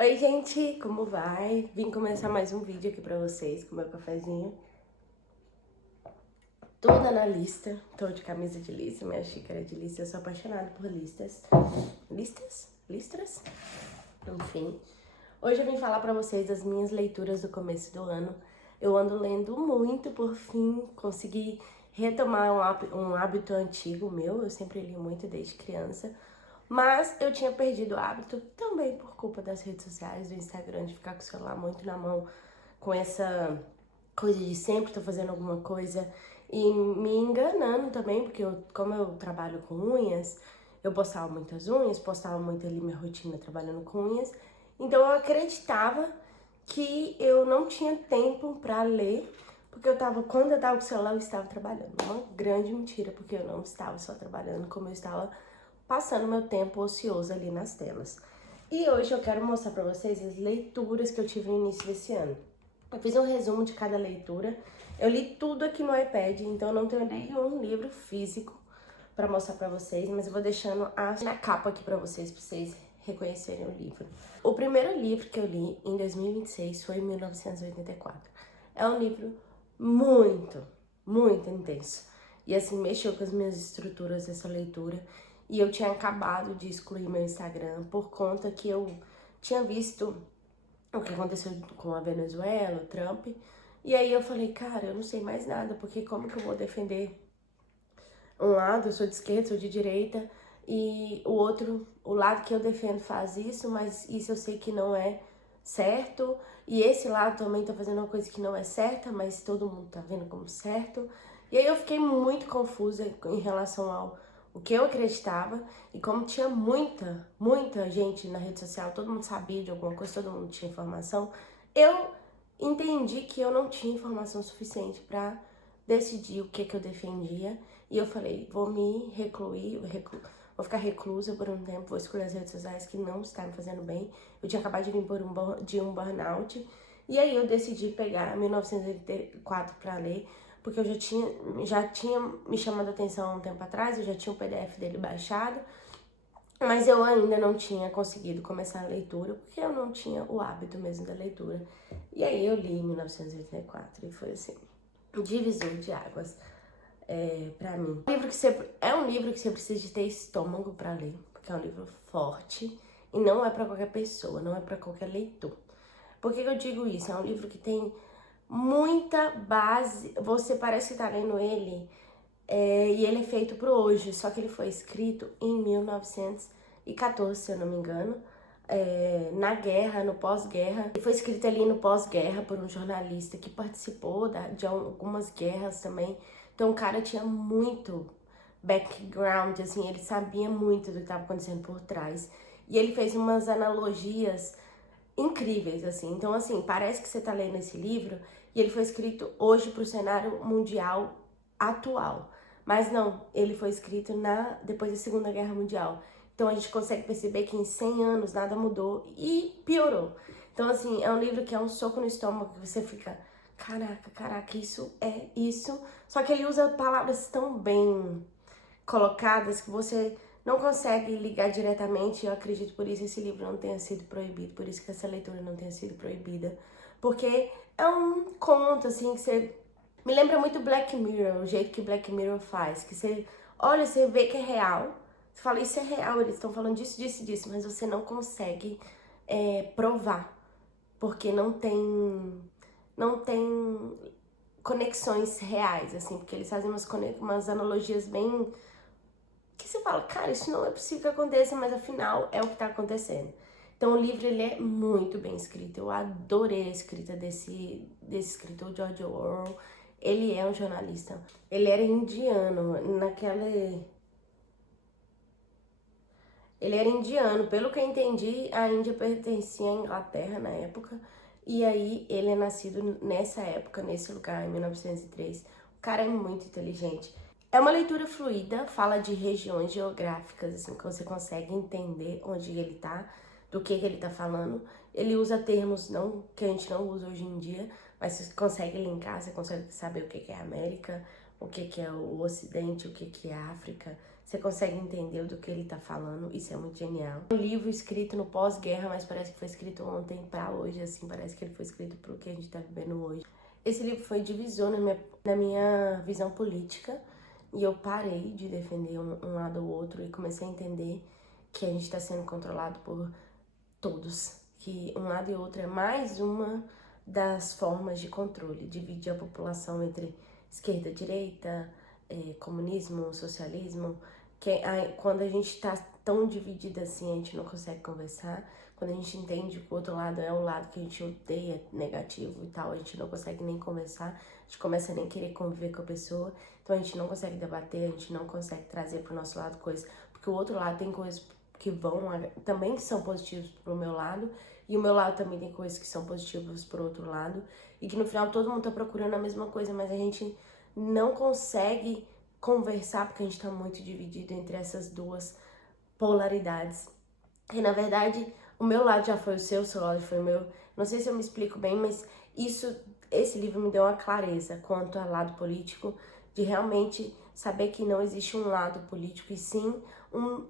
Oi, gente, como vai? Vim começar mais um vídeo aqui pra vocês com meu cafezinho. Toda na lista, tô de camisa de lista, minha xícara de lista, eu sou apaixonada por listas. Listas? Listras? Enfim. Hoje eu vim falar pra vocês das minhas leituras do começo do ano. Eu ando lendo muito, por fim, consegui retomar um hábito antigo meu, eu sempre li muito desde criança. Mas eu tinha perdido o hábito também por culpa das redes sociais, do Instagram, de ficar com o celular muito na mão, com essa coisa de sempre tô fazendo alguma coisa e me enganando também, porque como eu trabalho com unhas, eu postava muitas unhas, postava muito ali minha rotina trabalhando com unhas, então eu acreditava que eu não tinha tempo pra ler, porque quando eu tava com o celular, eu estava trabalhando. Uma grande mentira, porque eu não estava só trabalhando, como eu estava passando meu tempo ocioso ali nas telas. E hoje eu quero mostrar pra vocês as leituras que eu tive no início desse ano. Eu fiz um resumo de cada leitura. Eu li tudo aqui no iPad, então eu não tenho nenhum livro físico pra mostrar pra vocês, mas eu vou deixando na capa aqui pra vocês reconhecerem o livro. O primeiro livro que eu li em 2026 foi 1984. É um livro muito, muito intenso. E assim, mexeu com as minhas estruturas essa leitura. E eu tinha acabado de excluir meu Instagram por conta que eu tinha visto o que aconteceu com a Venezuela, o Trump. E aí eu falei, cara, eu não sei mais nada, porque como que eu vou defender um lado, eu sou de esquerda, sou de direita, e o outro, o lado que eu defendo faz isso, mas isso eu sei que não é certo, e esse lado também tá fazendo uma coisa que não é certa, mas todo mundo tá vendo como certo. E aí eu fiquei muito confusa em relação ao o que eu acreditava, e como tinha muita gente na rede social, todo mundo sabia de alguma coisa, todo mundo tinha informação, eu entendi que eu não tinha informação suficiente para decidir o que eu defendia. E eu falei, vou me recluir, vou ficar reclusa por um tempo, vou escolher as redes sociais que não está me fazendo bem. Eu tinha acabado de vir de um burnout. E aí eu decidi pegar 1984 para ler, porque eu já tinha me chamado a atenção há um tempo atrás, eu já tinha o PDF dele baixado, mas eu ainda não tinha conseguido começar a leitura, porque eu não tinha o hábito mesmo da leitura. E aí eu li 1984 e foi assim, divisor de águas pra mim. É um livro que você precisa de ter estômago pra ler, porque é um livro forte e não é pra qualquer pessoa, não é pra qualquer leitor. Por que eu digo isso? É um livro que tem muita base, você parece que tá lendo ele e ele é feito pro hoje, só que ele foi escrito em 1914, se eu não me engano, na guerra, no pós-guerra. Ele foi escrito ali no pós-guerra por um jornalista que participou de algumas guerras também. Então o cara tinha muito background, assim, ele sabia muito do que estava acontecendo por trás. E ele fez umas analogias incríveis, assim. Então, assim, parece que você tá lendo esse livro e ele foi escrito hoje pro cenário mundial atual. Mas não, ele foi escrito depois da Segunda Guerra Mundial. Então a gente consegue perceber que em 100 anos nada mudou e piorou. Então, assim, é um livro que é um soco no estômago, que você fica, caraca, isso é isso. Só que ele usa palavras tão bem colocadas que você não consegue ligar diretamente. Eu acredito por isso esse livro não tenha sido proibido, por isso que essa leitura não tenha sido proibida. Porque é um conto, assim, que você... Me lembra muito Black Mirror, o jeito que Black Mirror faz, que você olha, você vê que é real, você fala, isso é real, eles estão falando disso, mas você não consegue provar, porque não tem conexões reais, assim, porque eles fazem umas analogias bem que você fala, cara, isso não é possível que aconteça, mas afinal é o que tá acontecendo. Então o livro, ele é muito bem escrito, eu adorei a escrita desse escritor, George Orwell. Ele é um jornalista, ele era indiano, ele era indiano, pelo que eu entendi, a Índia pertencia à Inglaterra na época, e aí ele é nascido nessa época, nesse lugar, em 1903. O cara é muito inteligente. É uma leitura fluida, fala de regiões geográficas, assim, que você consegue entender onde ele tá, do que ele tá falando. Ele usa termos que a gente não usa hoje em dia, mas você consegue linkar, você consegue saber o que é a América, o que é o Ocidente, o que é a África. você consegue entender do que ele tá falando, isso é muito genial. Um livro escrito no pós-guerra, mas parece que foi escrito ontem pra hoje, assim, parece que ele foi escrito pro que a gente tá vivendo hoje. Esse livro foi divisor na minha visão política, e eu parei de defender um lado ou outro e comecei a entender que a gente tá sendo controlado por todos, que um lado e outro é mais uma das formas de controle, dividir a população entre esquerda, direita, comunismo, socialismo, quando a gente tá tão dividida assim, a gente não consegue conversar, quando a gente entende que o outro lado é o lado que a gente odeia, negativo e tal, a gente não consegue nem conversar, a gente começa a nem querer conviver com a pessoa, então a gente não consegue debater, a gente não consegue trazer pro nosso lado coisas, porque o outro lado tem coisas que também são positivos pro meu lado, e o meu lado também tem coisas que são positivas pro outro lado, e que no final todo mundo tá procurando a mesma coisa, mas a gente não consegue conversar porque a gente tá muito dividido entre essas duas polaridades. E na verdade, o meu lado já foi o seu lado foi o meu. Não sei se eu me explico bem, mas esse livro me deu uma clareza quanto ao lado político, de realmente saber que não existe um lado político, e sim um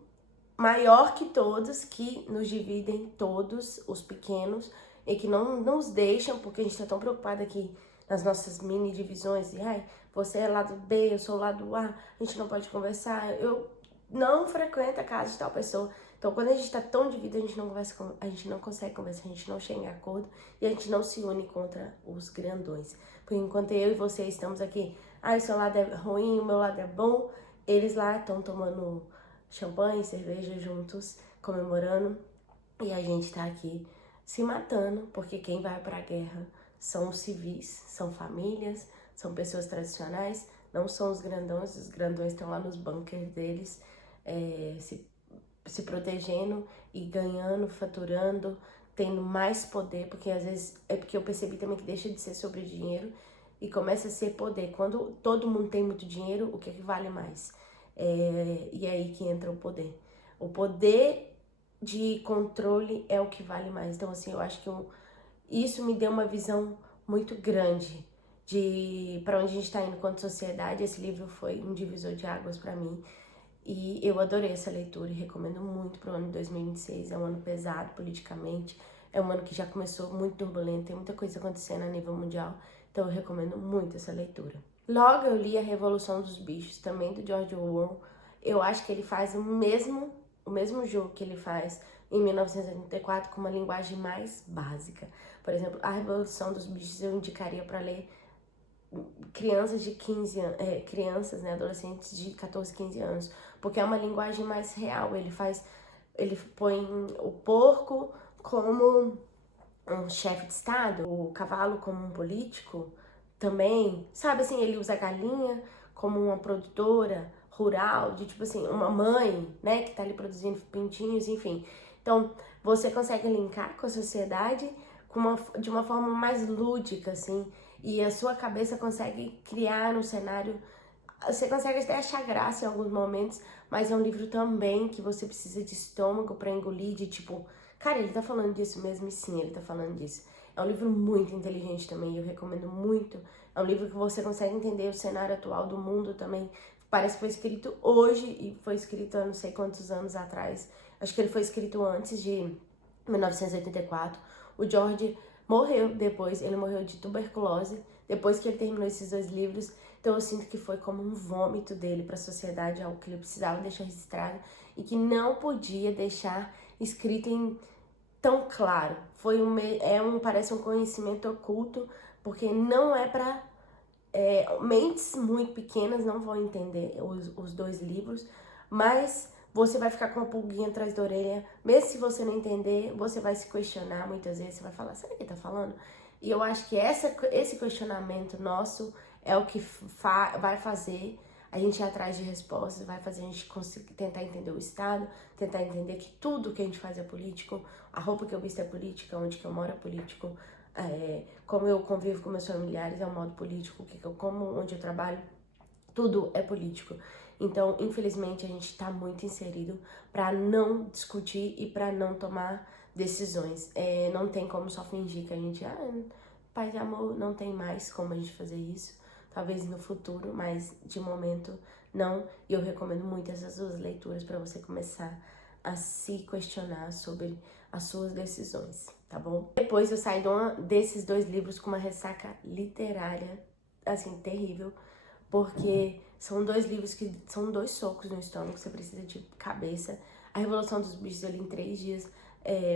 maior que todos, que nos dividem todos, os pequenos, e que não nos deixam, porque a gente tá tão preocupado aqui nas nossas mini divisões, e ai, você é lado B, eu sou lado A, a gente não pode conversar, eu não frequento a casa de tal pessoa. Então, quando a gente tá tão dividido, a gente não conversa, a gente não consegue conversar, a gente não chega em acordo e a gente não se une contra os grandões. Porque enquanto eu e você estamos aqui, o seu lado é ruim, o meu lado é bom, eles lá estão tomando champanhe, cerveja juntos, comemorando, e a gente tá aqui se matando, porque quem vai pra guerra são os civis, são famílias, são pessoas tradicionais, não são os grandões estão lá nos bunkers deles, se protegendo e ganhando, faturando, tendo mais poder, porque às vezes é porque eu percebi também que deixa de ser sobre dinheiro e começa a ser poder. Quando todo mundo tem muito dinheiro, o que vale mais? E é aí que entra o poder. O poder de controle é o que vale mais. Então, assim, eu acho que isso me deu uma visão muito grande de para onde a gente está indo enquanto sociedade. Esse livro foi um divisor de águas para mim. E eu adorei essa leitura e recomendo muito para o ano 2026. É um ano pesado politicamente, é um ano que já começou muito turbulento, tem muita coisa acontecendo a nível mundial, então eu recomendo muito essa leitura. Logo eu li A Revolução dos Bichos, também do George Orwell. Eu acho que ele faz o mesmo jogo que ele faz em 1984 com uma linguagem mais básica. Por exemplo, A Revolução dos Bichos eu indicaria para ler crianças de 15 anos, crianças, né, adolescentes de 14, 15 anos, porque é uma linguagem mais real. Ele põe o porco como um chefe de estado, o cavalo como um político também, sabe assim, ele usa a galinha como uma produtora rural, de tipo assim, uma mãe, né, que tá ali produzindo pintinhos, enfim. Então, você consegue linkar com a sociedade de uma forma mais lúdica, assim, e a sua cabeça consegue criar um cenário. Você consegue até achar graça em alguns momentos, mas é um livro também que você precisa de estômago pra engolir, de tipo, cara, ele tá falando disso mesmo, e sim, ele tá falando disso. É um livro muito inteligente também, eu recomendo muito. É um livro que você consegue entender o cenário atual do mundo também. Parece que foi escrito hoje e foi escrito há não sei quantos anos atrás. Acho que ele foi escrito antes de 1984. O George morreu depois, ele morreu de tuberculose, depois que ele terminou esses dois livros. Então eu sinto que foi como um vômito dele para a sociedade, algo que ele precisava deixar registrado e que não podia deixar escrito em tão claro. Parece um conhecimento oculto, porque não é para mentes muito pequenas não vão entender os dois livros, mas você vai ficar com uma pulguinha atrás da orelha, mesmo se você não entender, você vai se questionar muitas vezes, você vai falar, será que ele tá falando? E eu acho que esse questionamento nosso é o que vai fazer a gente ir atrás de respostas, vai fazer a gente conseguir tentar entender o Estado, tentar entender que tudo que a gente faz é político, a roupa que eu visto é política, onde que eu moro é político, como eu convivo com meus familiares é um modo político, o que eu como, onde eu trabalho, tudo é político. Então, infelizmente, a gente tá muito inserido para não discutir e para não tomar decisões. Não tem como só fingir que a gente, paz e amor, não tem mais como a gente fazer isso. Talvez no futuro, mas de momento não. E eu recomendo muito essas duas leituras para você começar a se questionar sobre as suas decisões, tá bom? Depois eu saí desses dois livros com uma ressaca literária, assim, terrível, porque são dois livros que são dois socos no estômago, você precisa de cabeça. A Revolução dos Bichos eu li em 3 dias,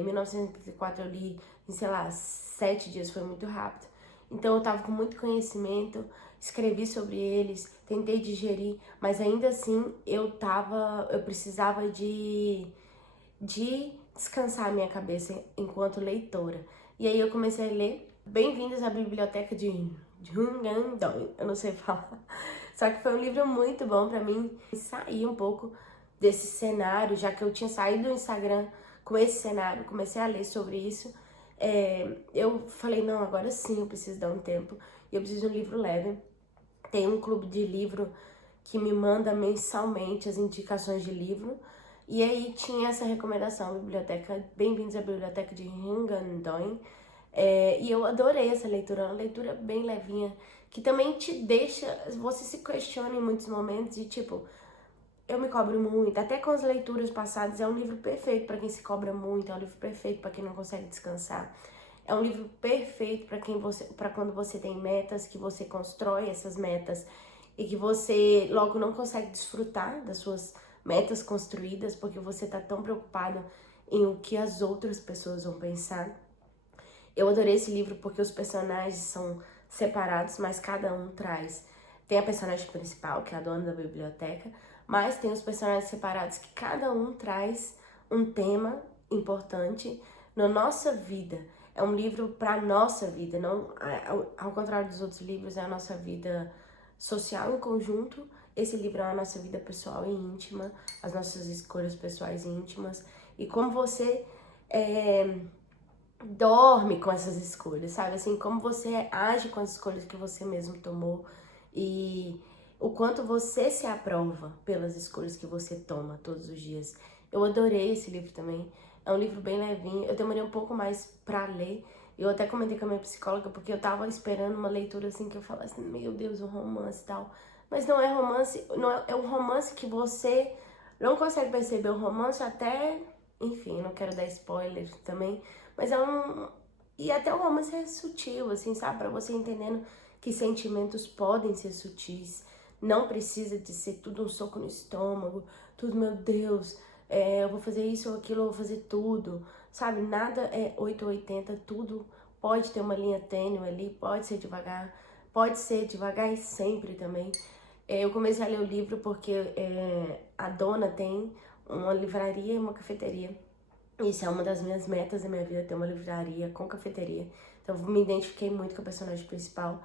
1984 eu li em, sei lá, 7 dias, foi muito rápido. Então eu tava com muito conhecimento, escrevi sobre eles, tentei digerir, mas ainda assim eu precisava de descansar a minha cabeça enquanto leitora. E aí eu comecei a ler Bem-vindos à Biblioteca de Hungandoy, eu não sei falar. Só que foi um livro muito bom pra mim sair um pouco desse cenário, já que eu tinha saído do Instagram com esse cenário, comecei a ler sobre isso. Eu falei, não, agora sim eu preciso dar um tempo e eu preciso de um livro leve. Tem um clube de livro que me manda mensalmente as indicações de livro. E aí tinha essa recomendação, biblioteca, Bem-vindos à Biblioteca de Hungandoy. E eu adorei essa leitura, uma leitura bem levinha, que também te deixa, você se questiona em muitos momentos e tipo, eu me cobro muito, até com as leituras passadas, é um livro perfeito para quem se cobra muito, é um livro perfeito para quem não consegue descansar. É um livro perfeito para quando você tem metas, que você constrói essas metas e que você logo não consegue desfrutar das suas metas construídas porque você tá tão preocupado em o que as outras pessoas vão pensar. Eu adorei esse livro porque os personagens são separados, mas cada um traz. Tem a personagem principal, que é a dona da biblioteca, mas tem os personagens separados que cada um traz um tema importante na nossa vida. É um livro para nossa vida, não ao contrário dos outros livros, é a nossa vida social em conjunto. Esse livro é a nossa vida pessoal e íntima, as nossas escolhas pessoais e íntimas. E como você dorme com essas escolhas, sabe? Assim, como você age com as escolhas que você mesmo tomou e o quanto você se aprova pelas escolhas que você toma todos os dias. Eu adorei esse livro também. É um livro bem levinho. Eu demorei um pouco mais pra ler. Eu até comentei com a minha psicóloga porque eu tava esperando uma leitura assim que eu falasse, meu Deus, um romance e tal. Mas não é romance, não é, é um romance que você não consegue perceber o romance até, enfim, não quero dar spoiler também, mas é um. E até o romance é sutil, assim, sabe? Pra você entendendo que sentimentos podem ser sutis. Não precisa de ser tudo um soco no estômago, tudo, meu Deus, eu vou fazer isso ou aquilo, eu vou fazer tudo, sabe? Nada é 8 ou 80, tudo pode ter uma linha tênue ali, pode ser devagar e sempre também. Eu comecei a ler o livro porque a dona tem uma livraria e uma cafeteria. Isso é uma das minhas metas da minha vida, ter uma livraria com cafeteria. Então eu me identifiquei muito com a personagem principal,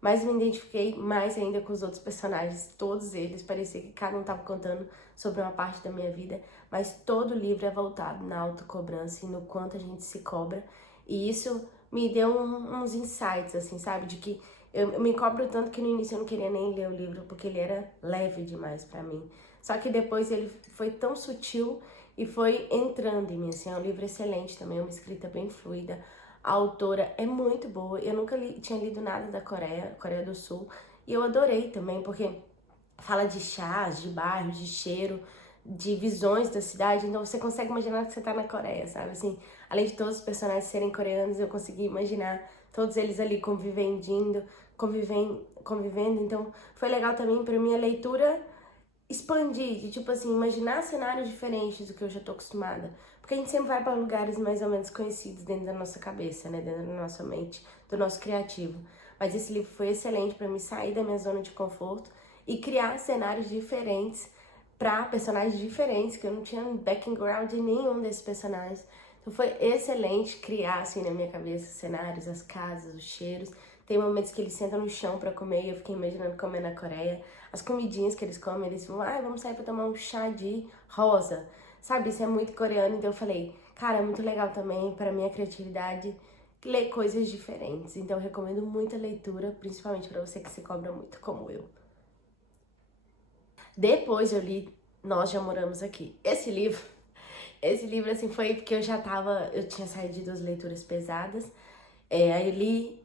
mas me identifiquei mais ainda com os outros personagens, todos eles. Parecia que cada um estava contando sobre uma parte da minha vida, mas todo livro é voltado na autocobrança e no quanto a gente se cobra. E isso me deu uns insights, assim, sabe? De que eu me cobro tanto que no início eu não queria nem ler o livro, porque ele era leve demais pra mim. Só que depois ele foi tão sutil e foi entrando em mim, assim, é um livro excelente também, uma escrita bem fluida. A autora é muito boa, eu nunca tinha lido nada da Coreia do Sul, e eu adorei também, porque fala de chás, de bairros, de cheiro, de visões da cidade, então você consegue imaginar que você tá na Coreia, sabe? Assim, além de todos os personagens serem coreanos, eu consegui imaginar todos eles ali convivendo, então foi legal também pra minha leitura expandir, de tipo assim, imaginar cenários diferentes do que eu já tô acostumada. Porque a gente sempre vai para lugares mais ou menos conhecidos dentro da nossa cabeça, né? Dentro da nossa mente, do nosso criativo. Mas esse livro foi excelente para mim sair da minha zona de conforto e criar cenários diferentes para personagens diferentes, que eu não tinha background de nenhum desses personagens. Então foi excelente criar assim na minha cabeça cenários, as casas, os cheiros. Tem momentos que eles sentam no chão para comer e eu fiquei imaginando comer na Coreia. As comidinhas que eles comem, eles falam, vamos sair pra tomar um chá de rosa. Sabe, isso é muito coreano, então eu falei, cara, é muito legal também pra minha criatividade ler coisas diferentes. Então eu recomendo muita leitura, principalmente pra você que se cobra muito, como eu. Depois eu li Nós Já Moramos Aqui. Esse livro assim foi porque eu tinha saído de 2 leituras pesadas. Aí li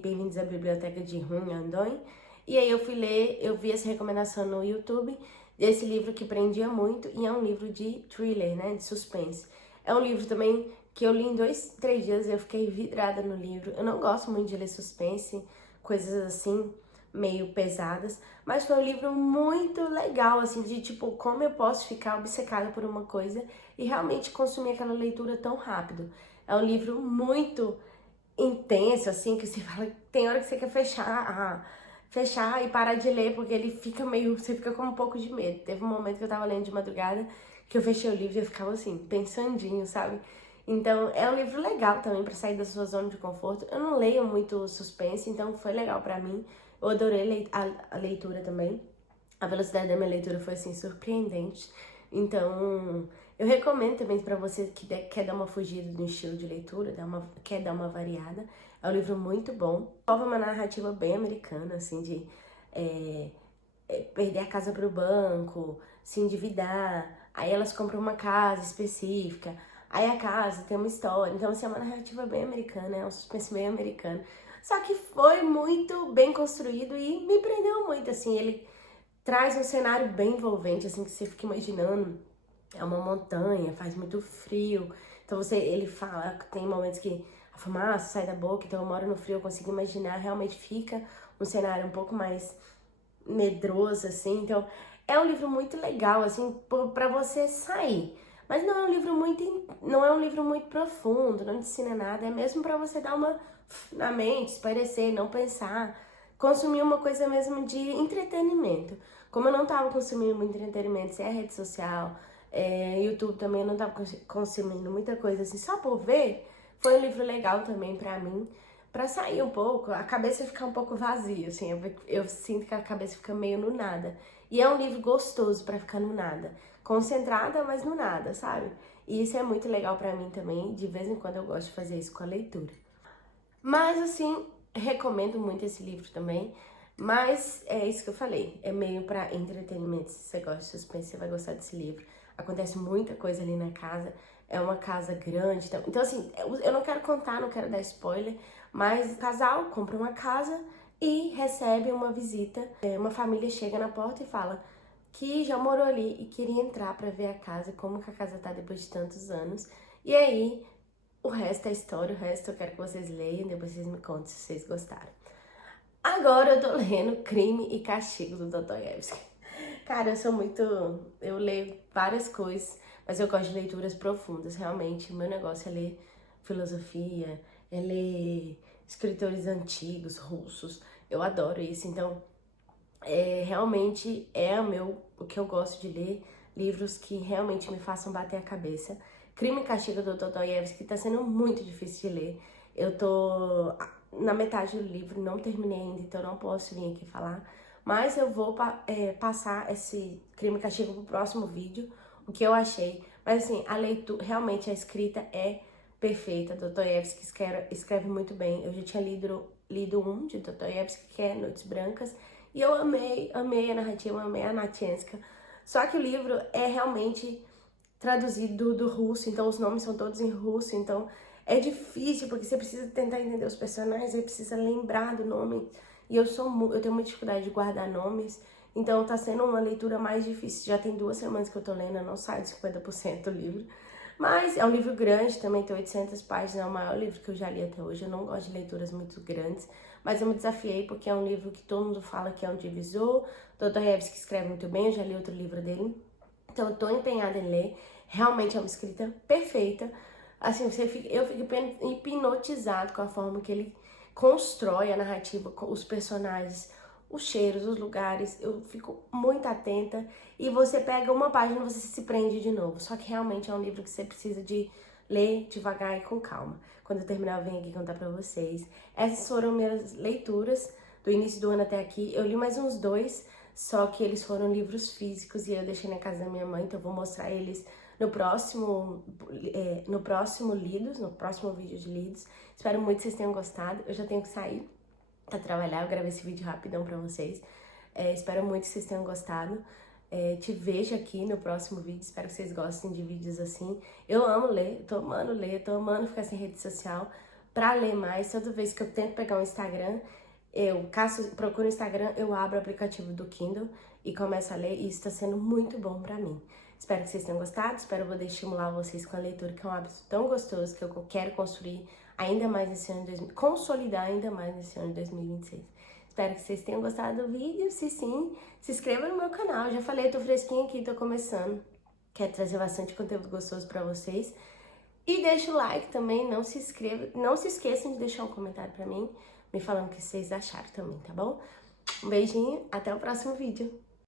Bem-vindos à Biblioteca de Hungandoy. E aí eu fui ler, eu vi essa recomendação no YouTube desse livro que prendia muito, e é um livro de thriller, né, de suspense. É um livro também que eu li em 2, 3 dias, eu fiquei vidrada no livro. Eu não gosto muito de ler suspense, coisas assim, meio pesadas, mas foi um livro muito legal, assim, de tipo, como eu posso ficar obcecada por uma coisa e realmente consumir aquela leitura tão rápido. É um livro muito intenso, assim, que você fala, tem hora que você quer fechar e parar de ler, porque ele fica meio, você fica com um pouco de medo. Teve um momento que eu tava lendo de madrugada, que eu fechei o livro e eu ficava assim, pensandinho, sabe? Então, é um livro legal também pra sair da sua zona de conforto. Eu não leio muito suspense, então foi legal pra mim. Eu adorei a leitura também. A velocidade da minha leitura foi, assim, surpreendente. Então, eu recomendo também pra você que quer dar uma fugida no estilo de leitura, quer dar uma variada. É um livro muito bom. Envolve uma narrativa bem americana, assim, de perder a casa pro banco, se endividar. Aí elas compram uma casa específica. Aí a casa tem uma história. Então, assim, é uma narrativa bem americana, é um suspense bem americano. Só que foi muito bem construído e me prendeu muito, assim. Ele traz um cenário bem envolvente, assim, que você fica imaginando. É uma montanha, faz muito frio. Então ele fala que tem momentos que a fumaça sai da boca, então eu moro no frio, eu consigo imaginar, realmente fica um cenário um pouco mais medroso, assim. Então, é um livro muito legal, assim, pra você sair. Mas não é um livro não é um livro muito profundo, não te ensina nada, é mesmo pra você dar uma na mente, espairecer, não pensar, consumir uma coisa mesmo de entretenimento. Como eu não tava consumindo muito entretenimento sem a rede social, YouTube também eu não tava consumindo muita coisa assim, só por ver, foi um livro legal também pra mim, pra sair um pouco, a cabeça ficar um pouco vazia, assim, eu sinto que a cabeça fica meio no nada. E é um livro gostoso pra ficar no nada, concentrada, mas no nada, sabe? E isso é muito legal pra mim também, de vez em quando eu gosto de fazer isso com a leitura. Mas assim, recomendo muito esse livro também. Mas é isso que eu falei, é meio pra entretenimento. Se você gosta de suspense, você vai gostar desse livro. Acontece muita coisa ali na casa, é uma casa grande. Então assim, eu não quero contar, não quero dar spoiler, mas o casal compra uma casa e recebe uma visita. Uma família chega na porta e fala que já morou ali e queria entrar pra ver a casa, como que a casa tá depois de tantos anos. E aí o resto é história, o resto eu quero que vocês leiam, depois vocês me contem se vocês gostaram. Agora eu tô lendo Crime e Castigo do Dostoiévski. Cara, eu sou muito. Eu leio várias coisas, mas eu gosto de leituras profundas, realmente. O meu negócio é ler filosofia, é ler escritores antigos, russos. Eu adoro isso, então realmente é o que eu gosto de ler, livros que realmente me façam bater a cabeça. Crime e Castigo do Dostoiévski tá sendo muito difícil de ler. Eu tô na metade do livro, não terminei ainda, então não posso vir aqui falar. Mas eu vou passar esse Crime e Castigo pro próximo vídeo, o que eu achei. Mas assim, a leitura, realmente a escrita é perfeita. Dostoiévski escreve muito bem. Eu já tinha lido um de Dostoiévski, que é Noites Brancas, e eu amei a narrativa, amei a Natienska. Só que o livro é realmente traduzido do russo, então os nomes são todos em russo, então é difícil, porque você precisa tentar entender os personagens, você precisa lembrar do nome. E eu tenho muita dificuldade de guardar nomes, então tá sendo uma leitura mais difícil. Já tem 2 semanas que eu tô lendo, eu não saio de 50% do livro. Mas é um livro grande, também tem 800 páginas, é o maior livro que eu já li até hoje. Eu não gosto de leituras muito grandes, mas eu me desafiei porque é um livro que todo mundo fala que é um divisor. Dostoiévski escreve muito bem, eu já li outro livro dele, então eu tô empenhada em ler. Realmente é uma escrita perfeita. Assim, eu fico hipnotizado com a forma que ele constrói a narrativa, os personagens, os cheiros, os lugares. Eu fico muito atenta e você pega uma página e você se prende de novo. Só que realmente é um livro que você precisa de ler devagar e com calma. Quando eu terminar, eu venho aqui contar pra vocês. Essas foram minhas leituras do início do ano até aqui. Eu li mais uns 2, só que eles foram livros físicos e eu deixei na casa da minha mãe, então eu vou mostrar eles no próximo vídeo de lidos. Espero muito que vocês tenham gostado. Eu já tenho que sair pra trabalhar, eu gravei esse vídeo rapidão pra vocês. Espero muito que vocês tenham gostado. Te vejo aqui no próximo vídeo, espero que vocês gostem de vídeos assim. Eu amo ler, tô amando ler, tô amando ficar sem rede social pra ler mais. Toda vez que eu tento pegar o Instagram, procuro no Instagram, eu abro o aplicativo do Kindle e começo a ler, e isso está sendo muito bom pra mim. Espero que vocês tenham gostado, espero poder estimular vocês com a leitura, que é um hábito tão gostoso que eu quero construir ainda mais nesse ano de consolidar ainda mais nesse ano de 2026. Espero que vocês tenham gostado do vídeo. Se sim, se inscreva no meu canal. Já falei, tô fresquinha aqui, tô começando. Quero trazer bastante conteúdo gostoso pra vocês. E deixa o like também, não se esqueçam de deixar um comentário pra mim, me falando o que vocês acharam também, tá bom? Um beijinho, até o próximo vídeo.